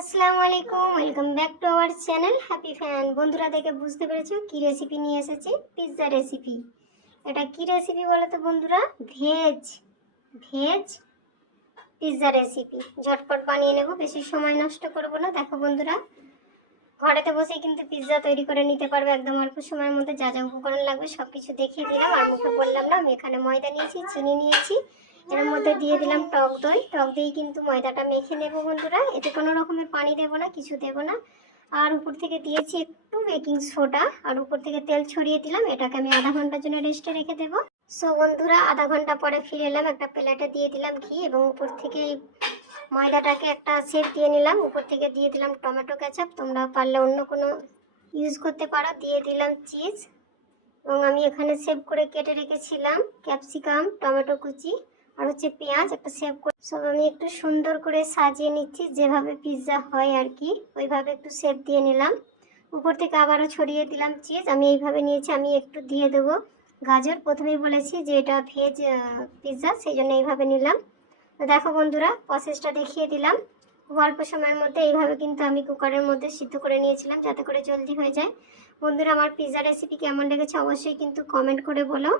আসসালামু আলাইকুম, welcome back to our channel happy fan. বন্ধুরা দেখে বুঝতে পেরেছো কি রেসিপি নিয়ে এসেছি? Pizza recipe. এটা কি রেসিপি বলো তো বন্ধুরা? Veg veg pizza recipe. ঝটপট বানিয়ে নেব, বেশি সময় নষ্ট করব না। দেখো বন্ধুরা, ঘরেতে বসে কিন্তু পিৎজা তৈরি করে নিতে পারবে একদম অল্প সময়ের মধ্যে। যা যা উপকরণ লাগবে সব কিছু দেখিয়ে দিলাম, আর মুখে বললাম না। আমি এখানে ময়দা নিয়েছি, চিনি নিয়েছি, এর মধ্যে দিয়ে দিলাম টক দই। টক দই কিন্তু ময়দাটা মেখে নেব বন্ধুরা, এতে কোনো রকমের পানি দেবো না, কিছু দেবো না। আর উপর থেকে দিয়েছি একটু বেকিং সোডা, আর উপর থেকে তেল ছড়িয়ে দিলাম। এটাকে আমি আধা ঘন্টার জন্য রেস্টে রেখে দেবো। সো বন্ধুরা, আধা ঘন্টা পরে ফিরে এলাম। একটা প্লেটে দিয়ে দিলাম ঘি, এবং উপর থেকে ময়দাটাকে একটা শেপ দিয়ে নিলাম। উপর থেকে দিয়ে দিলাম টমেটো কেচাপ, তোমরা পারলে অন্য কোনো ইউজ করতে পারো। দিয়ে দিলাম চিজ, এবং আমি এখানে সেভ করে কেটে রেখেছিলাম ক্যাপসিকাম, টমেটো কুচি, আর হচ্ছে পেঁয়াজ একটা সেভ করে সব আমি একটু সুন্দর করে সাজিয়ে নিচ্ছি, যেভাবে পিৎজা হয় আর কি, ওইভাবে একটু সেভ দিয়ে নিলাম। উপর থেকে আবারও ছড়িয়ে দিলাম চিজ। আমি এইভাবে নিয়েছি, আমি একটু দিয়ে দেবো গাজর। প্রথমেই বলেছি যে এটা ভেজ পিৎজা, সেই জন্য এইভাবে নিলাম। তো দেখো বন্ধুরা, প্রসেসটা দেখিয়ে দিলাম। খুব অল্প সময়ের মধ্যে এইভাবে কিন্তু আমি কুকারের মধ্যে সিদ্ধ করে নিয়েছিলাম, যাতে করে জলদি হয়ে যায়। বন্ধুরা, আমার পিৎজা রেসিপি কেমন লেগেছে অবশ্যই কিন্তু কমেন্ট করে বলো।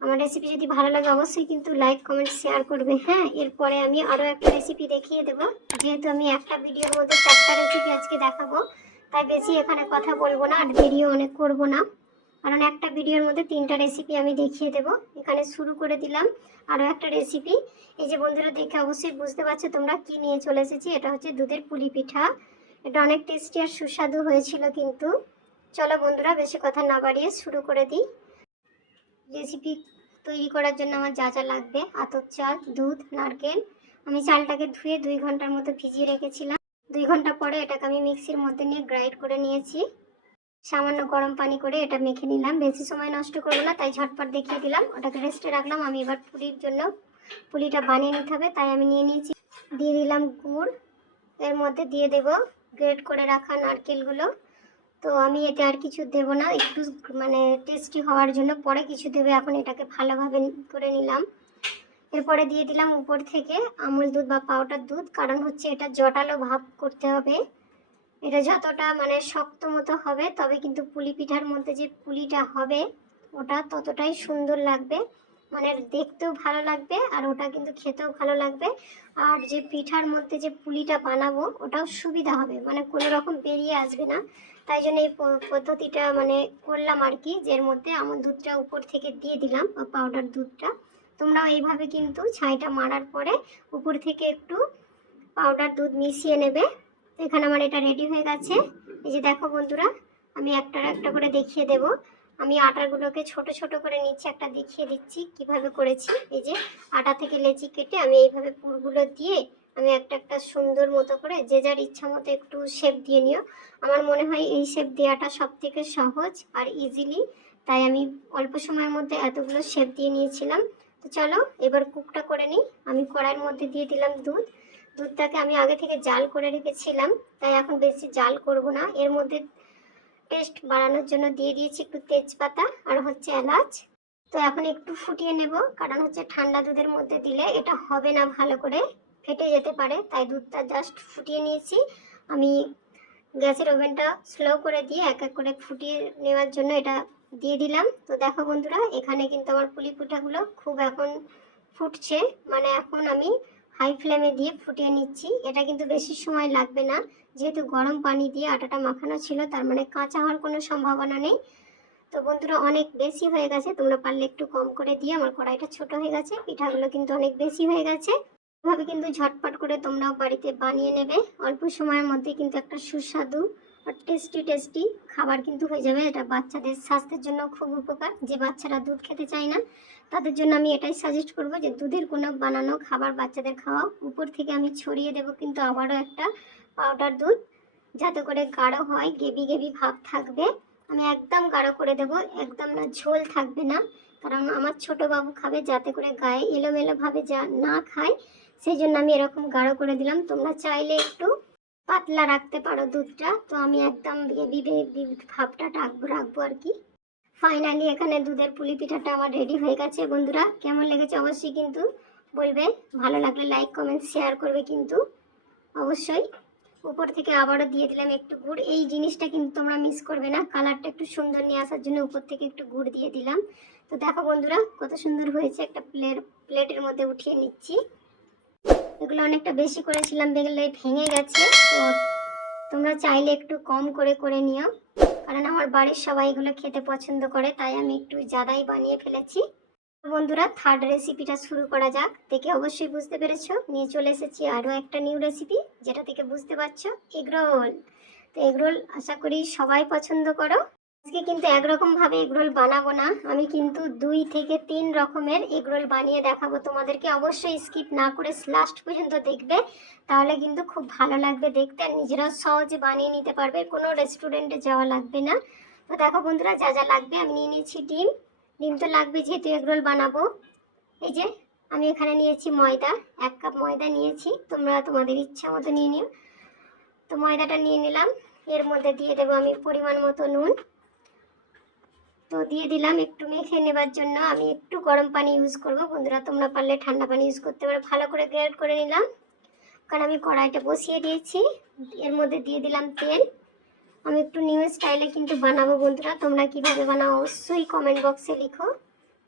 আমার রেসিপি যদি ভালো লাগে অবশ্যই কিন্তু লাইক কমেন্ট শেয়ার করবে। হ্যাঁ, এরপরে আমি আরও একটা রেসিপি দেখিয়ে দেবো। যেহেতু আমি একটা ভিডিওর মধ্যে 4টা রেসিপি আজকে দেখাবো, তাই বেশি এখানে কথা বলবো না, আর ভিডিও অনেক করবো না, কারণ একটা ভিডিওর মধ্যে 3টা রেসিপি আমি দেখিয়ে দেবো। এখানে শুরু করে দিলাম আরও একটা রেসিপি। এই যে বন্ধুরা, দেখে অবশ্যই বুঝতে পারছো তোমরা কি নিয়ে চলে এসেছি। এটা হচ্ছে দুধের পুলি পিঠা। এটা অনেক টেস্টি আর সুস্বাদু হয়েছিল কিন্তু। চলো বন্ধুরা, বেশি কথা না বাড়িয়ে শুরু করে দিই। রেসিপি তৈরি করার জন্য আমার যা যা লাগবে: আতপ চাল, দুধ, নারকেল। আমি চালটাকে ধুয়ে 2 ঘন্টার মতো ভিজিয়ে রেখেছিলাম। 2 ঘন্টা পরে এটাকে আমি মিক্সির মধ্যে নিয়ে গ্রাইন্ড করে নিয়েছি। সামান্য গরম পানি করে এটা মেখে নিলাম। বেশি সময় নষ্ট করবো না, তাই ঝটপট দেখিয়ে দিলাম। ওটাকে রেস্টে রাখলাম। আমি এবার পুলির জন্য পুলিটা বানিয়ে নিতে হবে, তাই আমি নিয়ে নিয়েছি। দিয়ে দিলাম গুড়, এর মধ্যে দিয়ে দেব গ্রেট করে রাখা নারকেলগুলো। তো আমি এতে আর কিছু দেব না, একটু মানে টেস্টি হওয়ার জন্য পরে কিছু দেবে। এখন এটাকে ভালোভাবে করে নিলাম। এরপরে দিয়ে দিলাম উপর থেকে আমুল দুধ বা পাউডার দুধ, কারণ হচ্ছে এটা জটালো ভাব করতে হবে। এটা যতটা মানে শক্ত মতো হবে, তবে কিন্তু পুলি পিঠার মধ্যে যে পুলিটা হবে ওটা ততটাই সুন্দর লাগবে, মানে দেখতেও ভালো লাগবে, আর ওটা কিন্তু খেতেও ভালো লাগবে। আর যে পিঠার মধ্যে যে পুলিটা বানাবো ওটাও সুবিধা হবে, মানে কোনো রকম বেরিয়ে আসবে না। তাই জন্য এই পদ্ধতিটা মানে করলাম আর কি, যের মধ্যে আমুল দুধটা উপর থেকে দিয়ে দিলাম বা পাউডার দুধটা। তোমরাও এইভাবে কিন্তু ছাইটা মারার পরে উপর থেকে একটু পাউডার দুধ মিশিয়ে নেবে। এখানে আমার এটা রেডি হয়ে গেছে। এই যে দেখো বন্ধুরা, আমি একটা একটা করে দেখিয়ে দেব। আমি আটাগুলোকে ছোট ছোট করে নিচ্ছি, একটা দেখিয়ে দিচ্ছি কিভাবে করেছি। এই যে আটা থেকে লেচি কেটে আমি এইভাবে পুরগুলো দিয়ে আমি একটা একটা সুন্দর মতো করে যে যার ইচ্ছা মতো একটু শেপ দিয়ে নিও। আমার মনে হয় এই শেপ দেওয়াটা সব থেকে সহজ আর ইজিলি, তাই আমি অল্প সময়ের মধ্যে এতগুলো শেপ দিয়ে নিয়েছিলাম। তো চলো এবার কুকটা করে নিই। আমি কড়াইয়ের মধ্যে দিয়ে দিলাম দুধ। দুধটাকে আমি আগে থেকে জাল করে রেখেছিলাম, তাই এখন বেশি জাল করব না। এর মধ্যে টেস্ট বাড়ানোর জন্য দিয়ে দিয়েছি একটু তেজপাতা আর হচ্ছে এলাচ। তো এখন একটু ফুটিয়ে নেব, কারণ হচ্ছে ঠান্ডা দুধের মধ্যে দিলে এটা হবে না, ভালো করে ফেটে যেতে পারে। তাই দুধটা জাস্ট ফুটিয়ে নিয়েছি। আমি গ্যাসের ওভেনটা স্লো করে দিয়ে এক এক করে ফুটিয়ে নেওয়ার জন্য এটা দিয়ে দিলাম। তো দেখো বন্ধুরা, এখানে কিন্তু আমার পুলি পিঠাগুলো খুব এখন ফুটছে, মানে এখন আমি হাই ফ্লেমে দিয়ে ফুটিয়ে নিচ্ছি। এটা কিন্তু বেশি সময় লাগবে না, যেহেতু গরম পানি দিয়ে আটাটা মাখানো ছিল, তার মানে কাঁচা হওয়ার কোনো সম্ভাবনা নেই। তো বন্ধুরা, অনেক বেশি হয়ে গেছে, তোমরা পারলে একটু কম করে দিয়ে। আমার কড়াইটা ছোট হয়ে গেছে, পিঠাগুলো কিন্তু অনেক বেশি হয়ে গেছে। এভাবে কিন্তু ঝটপট করে তোমরাও বাড়িতে বানিয়ে নেবে। অল্প সময়ের মধ্যে কিন্তু একটা সুস্বাদু আর টেস্টি টেস্টি খাবার কিন্তু হয়ে যাবে। এটা বাচ্চাদের স্বাস্থ্যের জন্য খুব উপকার। যে বাচ্চারা দুধ খেতে চায় না, তাদের জন্য আমি এটাই সাজেস্ট করব যে দুধের কোনো বানানো খাবার বাচ্চাদের খাওয়াও। উপর থেকে আমি ছড়িয়ে দেব কিন্তু আবারও একটা পাউডার দুধ, যাতে করে গাঢ় হয়, গেবি গেবি ভাব থাকবে। আমি একদম গাঢ় করে দেব, একদম না, ঝোল থাকবে না, কারণ আমার ছোট বাবু খাবে, যাতে করে গায়ে এলোমেলো ভাবে যা না খায়, সেই জন্য আমি এরকম গাঢ় করে দিলাম। তোমরা চাইলে একটু পাতলা রাখতে পারো দুধটা, তো আমি একদম গেবি গেবি ভাবটা রাখবো আর কি। ফাইনালি এখানে দুধের পুলি পিঠাটা আমার রেডি হয়ে গেছে। বন্ধুরা, কেমন লেগেছে অবশ্যই কিন্তু বলবে। ভালো লাগলে লাইক কমেন্ট শেয়ার করবে কিন্তু। অবশ্যই উপর থেকে আবারও দিয়ে দিলাম একটু গুড়। এই জিনিসটা কিন্তু তোমরা মিস করবে না, কালারটা একটু সুন্দর নিয়ে আসার জন্য উপর থেকে একটু গুড় দিয়ে দিলাম। তো দেখো বন্ধুরা কত সুন্দর হয়েছে, একটা প্লেটের মধ্যে উঠিয়ে নিচ্ছি। এগুলো অনেকটা বেশি করেছিলাম, বেগুলো ভেঙে গেছে। তো তোমরা চাইলে একটু কম করে করে নিও, কারণ আমার বাড়ির সবাই এগুলো খেতে পছন্দ করে, তাই আমি একটু জাদাই বানিয়ে ফেলেছি। বন্ধুরা থার্ড রেসিপিটা শুরু করা যাক। দেখে অবশ্যই বুঝতে পেরেছো, নিয়ে চলে এসেছি আরও একটা নিউ রেসিপি, যেটা থেকে বুঝতে পারছো এগরোল। তো এগরোল আশা করি সবাই পছন্দ করো। আজকে কিন্তু একরকম ভাবে এগরোল বানাবো না, আমি কিন্তু 2 থেকে 3 রকমের এগরোল বানিয়ে দেখাবো তোমাদেরকে। অবশ্যই স্কিপ না করে লাস্ট পর্যন্ত দেখবে, তাহলে কিন্তু খুব ভালো লাগবে দেখতে, আর নিজেরাও সহজে বানিয়ে নিতে পারবে, কোনো রেস্টুরেন্টে যাওয়া লাগবে না। তো দেখো বন্ধুরা যা যা লাগবে, আমি নিয়ে নিয়েছি ডিম। ডিম তো লাগবে যেহেতু এগরোল বানাবো। এই যে আমি এখানে নিয়েছি ময়দা, 1 কাপ ময়দা নিয়েছি, তোমরা তোমাদের ইচ্ছা মতো নিয়ে নিও। তো ময়দাটা নিয়ে নিলাম, এর মধ্যে দিয়ে দেবো আমি পরিমাণ মতো নুন। তো দিয়ে দিলাম একটু মেখে নেবার জন্য, আমি একটু গরম পানি ইউজ করব বন্ধুরা, তোমরা পারলে ঠান্ডা পানি ইউজ করতে পারো। ভালো করে গ্রেড করে নিলাম, কারণ আমি কড়াইটা বসিয়ে দিয়েছি। এর মধ্যে দিয়ে দিলাম তেল। আমি একটু নিউ স্টাইলে কিন্তু বানাবো বন্ধুরা, তোমরা কিভাবে বানাও অবশ্যই কমেন্ট বক্সে লিখো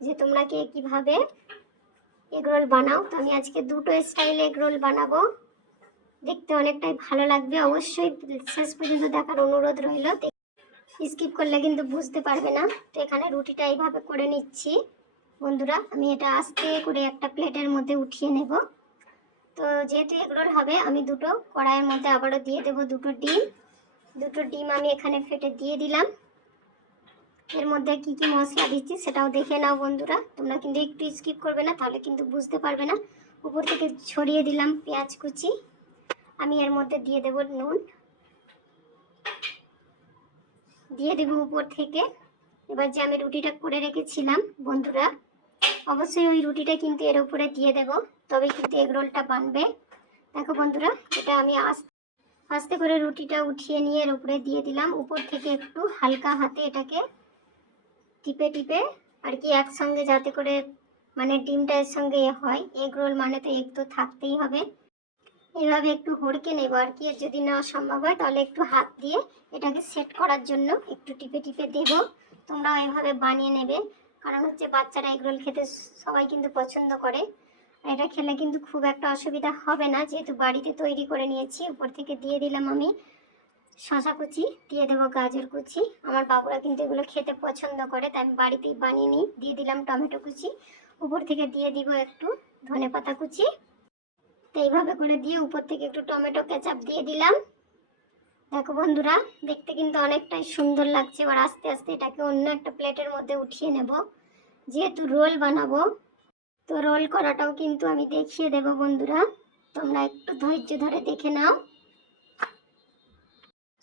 যে তোমরা কে কীভাবে এগরোল বানাও। তো আমি আজকে দুটো স্টাইলে এগরোল বানাবো, দেখতে অনেকটাই ভালো লাগবে, অবশ্যই শেষ পর্যন্ত দেখার অনুরোধ রইল, স্কিপ করলে কিন্তু বুঝতে পারবে না। তো এখানে রুটিটা এইভাবে করে নিচ্ছি বন্ধুরা, আমি এটা আস্তে করে একটা প্লেটের মধ্যে উঠিয়ে নেব। তো যেহেতু এগরোল হবে, আমি দুটো কড়াইয়ের মধ্যে আবারও দিয়ে দেবো দুটো ডিম আমি এখানে ফেটে দিয়ে দিলাম। এর মধ্যে কি কি মশলা দিচ্ছি সেটাও দেখে নাও বন্ধুরা, তোমরা কিন্তু একটু স্কিপ করবে না, তাহলে কিন্তু বুঝতে পারবে না। উপর থেকে ছড়িয়ে দিলাম পেঁয়াজ কুচি, আমি এর মধ্যে দিয়ে দেব নুন, দিয়ে দেবো উপর থেকে। এবার যে আমি রুটিটা করে রেখেছিলাম বন্ধুরা, অবশ্যই ওই রুটিটা কিন্তু এর উপরে দিয়ে দেব, তবে কিন্তু এগরোলটা বানবে। দেখো বন্ধুরা এটা আমি আস্তে করে রুটিটা উঠিয়ে নিয়ে এর উপরে দিয়ে দিলাম। উপর থেকে একটু হালকা হাতে এটাকে টিপে টিপে আর কি একসঙ্গে, যাতে করে মানে ডিমটা এর সঙ্গে হয়, এগরোল মানে তো এগ তো থাকতেই হবে। এইভাবে একটু হড়কে নেব আর কি, যদি নেওয়া সম্ভব হয় তাহলে একটু হাত দিয়ে এটাকে সেট করার জন্য একটু টিপে টিপে দেবো। তোমরাও এইভাবে বানিয়ে নেবে, কারণ হচ্ছে বাচ্চারা এগরোল খেতে সবাই কিন্তু পছন্দ করে, এটা খেলে কিন্তু খুব একটা অসুবিধা হবে না, যেহেতু বাড়িতে তৈরি করে নিয়েছি। উপর থেকে দিয়ে দিলাম আমি শসা কুচি, দিয়ে দেবো গাজর কুচি, আমার বাবুরা কিন্তু এগুলো খেতে পছন্দ করে, তাই আমি বাড়িতেই বানিয়ে নিই। দিয়ে দিলাম টমেটো কুচি, উপর থেকে দিয়ে দিব একটু ধনেপাতা কুচি। তো এইভাবে করে দিয়ে উপর থেকে একটু টমেটো কেচাপ দিয়ে দিলাম। দেখো বন্ধুরা দেখতে কিন্তু অনেকটাই সুন্দর লাগছে। এবার আস্তে আস্তে এটাকে অন্য একটা প্লেটের মধ্যে উঠিয়ে নেব, যেহেতু রোল বানাবো। তো রোল করাটাও কিন্তু আমি দেখিয়ে দেব বন্ধুরা, তোমরা একটু ধৈর্য ধরে দেখে নাও।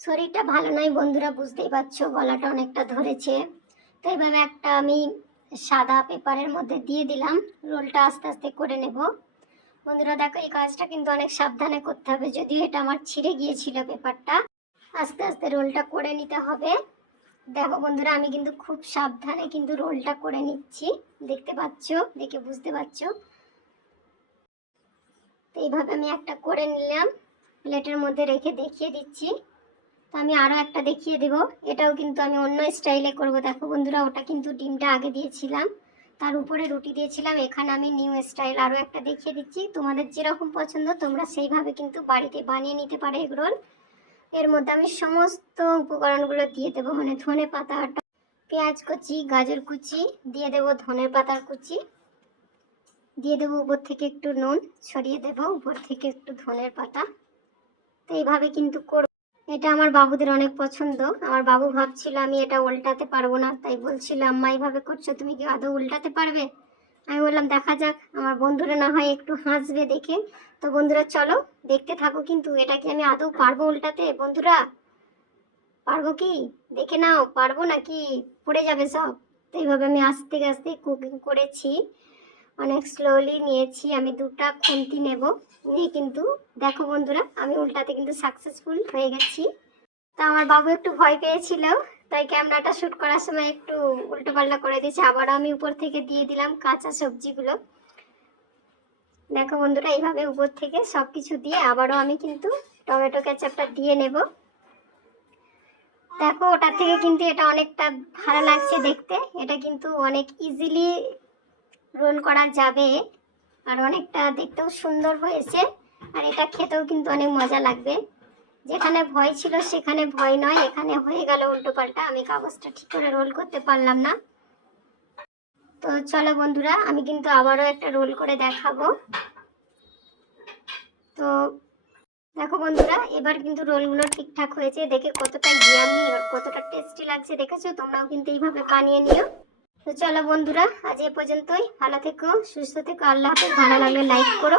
শরীরটা ভালো নয় বন্ধুরা, বুঝতেই পারছো, গলাটা অনেকটা ধরেছে। তো এইভাবে একটা আমি সাদা পেপারের মধ্যে দিয়ে দিলাম, রোলটা আস্তে আস্তে করে নেব বন্ধুরা। দেখো এই কাজটা কিন্তু অনেক সাবধানে করতে হবে, যদিও এটা আমার ছিঁড়ে গিয়েছিল পেপারটা। আস্তে আস্তে রোলটা করে নিতে হবে। দেখো বন্ধুরা আমি কিন্তু খুব সাবধানে কিন্তু রোলটা করে নিচ্ছি, দেখতে পাচ্ছো, দেখে বুঝতে পারছো। তো এইভাবে আমি একটা করে নিলাম, প্লেটের মধ্যে রেখে দেখিয়ে দিচ্ছি। তো আমি আরও একটা দেখিয়ে দেব, এটাও কিন্তু আমি অন্য স্টাইলে করব। দেখো বন্ধুরা ওটা কিন্তু ডিমটা আগে দিয়েছিলাম, তার উপরে রুটি দিয়েছিলাম, এখানে আমি নিউ স্টাইল আরও একটা দেখিয়ে দিচ্ছি। তোমাদের যেরকম পছন্দ তোমরা সেইভাবে কিন্তু বাড়িতে বানিয়ে নিতে পারো এগরোল। এর মধ্যে আমি সমস্ত উপকরণগুলো দিয়ে দেবো, মানে ধনে পাতাটা, পেঁয়াজ কুচি, গাজর কুচি, দিয়ে দেবো ধনের পাতার কুচি, দিয়ে দেবো উপর থেকে একটু নুন ছড়িয়ে দেবো, উপর থেকে একটু ধনের পাতা। তো এইভাবে কিন্তু এটা আমার বাবুদের অনেক পছন্দ। আমার বাবু ভাবছিল আমি এটা উল্টাতে পারবো না, তাই বলছিল আম্মা এইভাবে করছো, তুমি কি আদৌ উল্টাতে পারবে? আমি বললাম দেখা যাক, আমার বন্ধুরা না হয় একটু হাসবে দেখে। তো বন্ধুরা চলো দেখতে থাকো, কিন্তু এটা কি আমি আদৌ পারবো উল্টাতে বন্ধুরা? পারবো কি দেখে নাও, পারবো নাকি পড়ে যাবে সব। তো এইভাবে আমি আস্তে আস্তে কুকিং করেছি, অনেক স্লোলি নিয়েছি। আমি 2টা খুন্তি নেব, নিয়ে কিন্তু দেখো বন্ধুরা আমি উল্টাতে কিন্তু সাকসেসফুল হয়ে গেছি। তা আমার বাবু একটু ভয় পেয়েছিল, তাই ক্যামেরাটা শ্যুট করার সময় একটু উল্টো পাল্টা করে দিয়েছে। আবার আমি উপর থেকে দিয়ে দিলাম কাঁচা সবজিগুলো। দেখো বন্ধুরা, এইভাবে উপর থেকে সব কিছু দিয়ে আবারও আমি কিন্তু টমেটো কেচাপটা দিয়ে নেব। দেখো ওটার থেকে কিন্তু এটা অনেকটা ভালো লাগছে দেখতে। এটা কিন্তু অনেক ইজিলি রোল করা যাবে আর অনেকটা দেখতেও সুন্দর হয়েছে। আর এটা খেতেও কিন্তু অনেক মজা লাগবে। যেখানে ভয় ছিল সেখানে ভয় নয়, এখানে হয়ে গেল উল্টো পাল্টা। আমি কাগজটা ঠিক করে রোল করতে পারলাম না। তো চলো বন্ধুরা, আমি কিন্তু আবারও একটা রোল করে দেখাবো। তো দেখো বন্ধুরা, এবার কিন্তু রোলগুলো ঠিকঠাক হয়েছে। দেখে কতটা ইয়ামি আর কতটা টেস্টি লাগছে দেখেছো। তোমরাও কিন্তু এইভাবে বানিয়ে নিও। তো চলো বন্ধুরা, আজ এ পর্যন্তই। ভালো থেকো, সুস্থ থেকো, আল্লাহ হাফেজ। ভালো লাগলে লাইক করো।